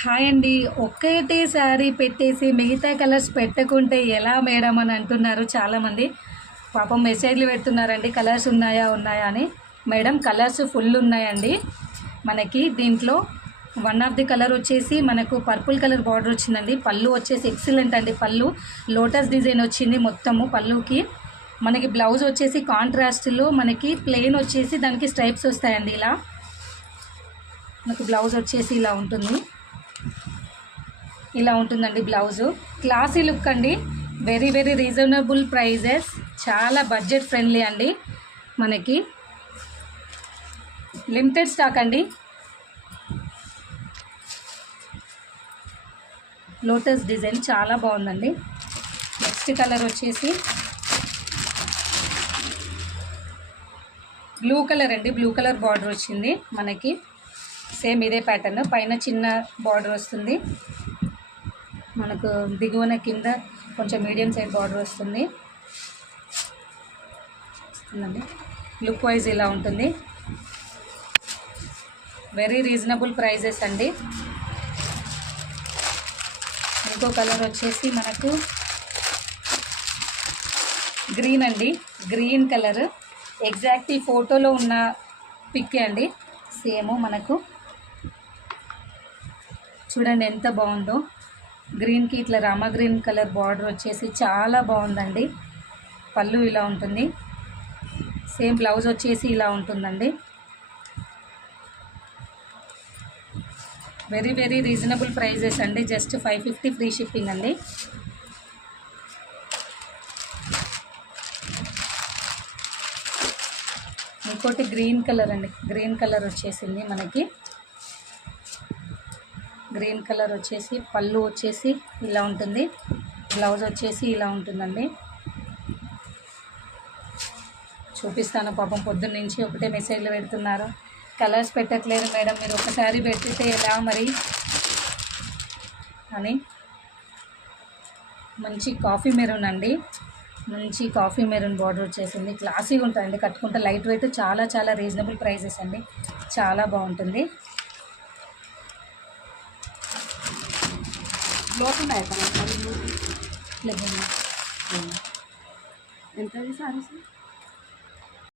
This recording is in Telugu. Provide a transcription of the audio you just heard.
హాయ్ అండి. ఒక్కటే శారీ పెట్టేసి మిగతా కలర్స్ పెట్టకుంటే ఎలా మేడం అని అంటున్నారు చాలామంది. పాపం మెసేజ్లు పెడుతున్నారండి, కలర్స్ ఉన్నాయా అని. మేడం కలర్స్ ఫుల్ ఉన్నాయండి. మనకి దీంట్లో వన్ ఆఫ్ ది కలర్ వచ్చేసి మనకు పర్పుల్ కలర్ బార్డర్ వచ్చిందండి. పళ్ళు వచ్చేసి ఎక్సలెంట్ అండి. పళ్ళు లోటస్ డిజైన్ వచ్చింది మొత్తము పళ్ళుకి. మనకి బ్లౌజ్ వచ్చేసి కాంట్రాస్ట్లో మనకి ప్లెయిన్ వచ్చేసి దానికి స్ట్రైప్స్ వస్తాయండి. ఇలా మనకు బ్లౌజ్ వచ్చేసి ఇలా ఉంటుందండి బ్లౌజు. క్లాసీ లుక్ అండి. వెరీ వెరీ రీజనబుల్ ప్రైజెస్, చాలా బడ్జెట్ ఫ్రెండ్లీ అండి. మనకి లిమిటెడ్ స్టాక్ అండి. లోటస్ డిజైన్ చాలా బాగుందండి. నెక్స్ట్ కలర్ వచ్చేసి బ్లూ కలర్ అండి. బ్లూ కలర్ బార్డర్ వచ్చింది మనకి. సేమ్ ఇదే ప్యాటర్న్, పైన చిన్న బార్డర్ వస్తుంది మనకు, దిగువన కింద కొంచెం మీడియం సైజ్ బార్డర్ వస్తుంది. లుక్ వైజ్ ఇలా ఉంటుంది. వెరీ రీజనబుల్ ప్రైజెస్ అండి. ఇంకో కలర్ వచ్చేసి మనకు గ్రీన్ అండి. గ్రీన్ కలర్ ఎగ్జాక్ట్ ఈ ఫోటోలో ఉన్న పిక్ అండి. సేమ్ మనకు చూడండి ఎంత బాగుందో. గ్రీన్కి ఇట్లా రామా గ్రీన్ కలర్ బార్డర్ వచ్చేసి చాలా బాగుందండి. పళ్ళు ఇలా ఉంటుంది. సేమ్ బ్లౌజ్ వచ్చేసి ఇలా ఉంటుందండి. వెరీ వెరీ రీజనబుల్ ప్రైజెస్ అండి. జస్ట్ 550 ఫ్రీ షిప్పింగ్ అండి. ఇంకోటి గ్రీన్ కలర్ అండి. గ్రీన్ కలర్ వచ్చేసింది మనకి. గ్రీన్ కలర్ వచ్చేసి పళ్ళు వచ్చేసి ఇలా ఉంటుంది. బ్లౌజ్ వచ్చేసి ఇలా ఉంటుందండి. చూపిస్తాను. పాపం పొద్దున్న నుంచి ఒకటే మెసేజ్లు పెడుతున్నారు, కలర్స్ పెట్టట్లేదు మేడం, మీరు ఒకసారి పెట్టితే ఎలా మరి అని. మంచి కాఫీ మెరూన్ అండి. మంచి కాఫీ మెరూన్ బార్డర్ వచ్చేసింది. క్లాసీగా ఉంటుందండి కట్టుకుంటే. లైట్ వెయిట్, చాలా చాలా రీజనబుల్ ప్రైజెస్ అండి. చాలా బాగుంటుంది. ఎంత సారీస్?